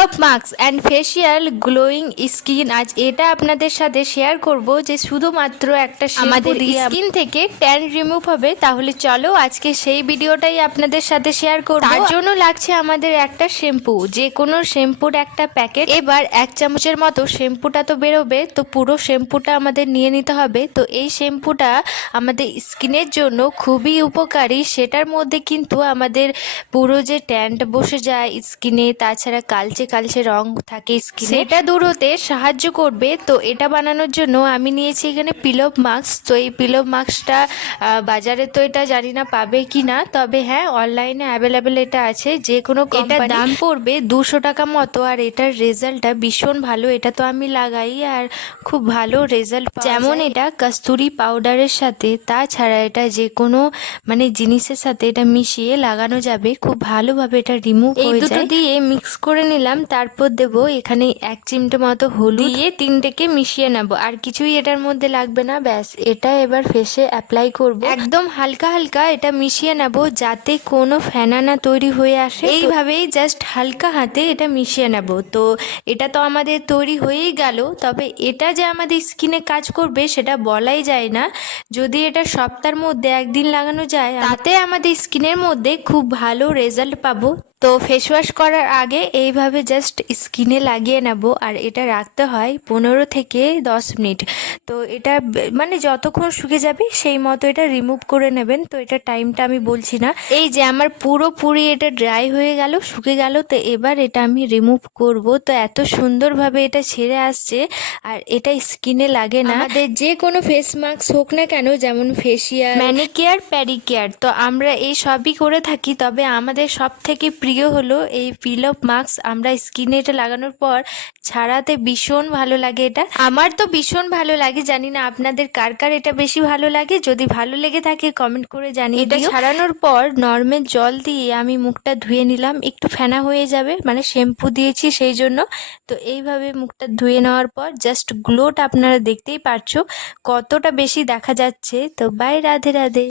Of mask and facial glowing skin আজ এটা আপনাদের সাথে শেয়ার করব যে শুধুমাত্র একটা আমাদের স্কিন থেকে ট্যান রিমুভ হবে তাহলে চলো আজকে সেই ভিডিওটাই আপনাদের সাথে শেয়ার করব। তার জন্য লাগছে আমাদের একটা শ্যাম্পু যে কোনো শ্যাম্পুর একটা প্যাকেট এবার এক চামচের মতো শ্যাম্পুটা তো বেরোবে তো পুরো শ্যাম্পুটা আমাদের নিয়ে নিতে হবে। তো এই শ্যাম্পুটা আমাদের স্কিনের জন্য খুবই উপকারী। সেটার মধ্যে কিন্তু আমাদের পুরো যে ট্যান্ট বসে যায় স্কিনে তাছাড়া কালচে কালচে রং থাকে স্কিনে সেটা দূর হতে সাহায্য করবে। তো এটা বানানোর জন্য আমি নিয়েছি এখানে পিলপ মাস্ক তো এই পিলপ মাস্কটা বাজারে তো এটা জানি না পাবে কি না। তবে হ্যাঁ অনলাইনে অ্যাভেলেবেল এটা আছে। যে কোনো এটার দাম পড়বে দুশো টাকা মতো। আর এটার রেজাল্টটা ভীষণ ভালো। এটা তো আমি লাগাই আর খুব ভালো রেজাল্ট যেমন এটা কস্তুরি পাউডারের সাথে তাছাড়া এটা যে কোনো মানে জিনিসের সাথে এটা মিশিয়ে লাগানো যাবে। খুব ভালোভাবে এটা রিমুভ এই দুটো দিয়ে মিক্স করে নিলাম। তারপর দেব এখানে এক চিমটে মতো হলুদ দিয়ে তিনটেকে মিশিয়ে নেব। আর কিছুই এটার মধ্যে লাগবে না ব্যাস। এটা এবার ফেসে অ্যাপ্লাই করব। একদম হালকা হালকা এটা মিশিয়ে নেব যাতে কোনো ফেনা না তৈরি হয়ে আসে। এইভাবেই জাস্ট হালকা হাতে এটা মিশিয়ে নেব। তো এটা তো আমাদের তৈরি হয়েই গেল তবে এটা যে আমাদের স্কিনে কাজ করবে সেটা বলাই যায় না। যদি এটা সপ্তাহের মধ্যে একদিন লাগানো যায় তাতে আমাদের স্কিনের মধ্যে খুব ভালো রেজাল্ট পাবো। তো ফেস ওয়াশ করার আগে এইভাবে জাস্ট স্কিনে লাগিয়ে নেব আর এটা রাখতে হয় পনেরো থেকে দশ মিনিট। তো এটা মানে যতক্ষণ শুকে যাবে সেই মতো এটা রিমুভ করে নেবেন। তো এটা টাইমটা আমি বলছি না। এই যে আমার পুরোপুরি এটা ড্রাই হয়ে গেল শুকে গেল তো এবার এটা আমি রিমুভ করব। তো এত সুন্দরভাবে এটা ছেড়ে আসছে আর এটা স্কিনে লাগে না। আমাদের যে কোনো ফেস মাস্ক হোক না কেন যেমন ফেসিয়াল ম্যানিকেয়ার প্যারিকেয়ার তো আমরা এই সবই করে থাকি তবে আমাদের সব থেকে প্রিয় হলো এই পিল অফ মাস্ক আমরা স্কিনে এটা লাগানোর পর ছাড়াতে ভীষণ ভালো লাগে এটা। আমার তো ভীষণ ভালো লাগে জানি না আপনাদের কার কার এটা বেশি ভালো লাগে যদি ভালো লেগে থাকে কমেন্ট করে জানিয়ে এটা ছাড়ানোর পর নর্মাল জল দিয়ে আমি মুখটা ধুয়ে নিলাম একটু ফেনা হয়ে যাবে মানে শ্যাম্পু দিয়েছি সেই জন্য। তো এইভাবে মুখটা ধুয়ে নেওয়ার পর জাস্ট গ্লোটা আপনারা দেখতেই পারছ কতটা বেশি দেখা যাচ্ছে। তো বাই রাধে রাধে।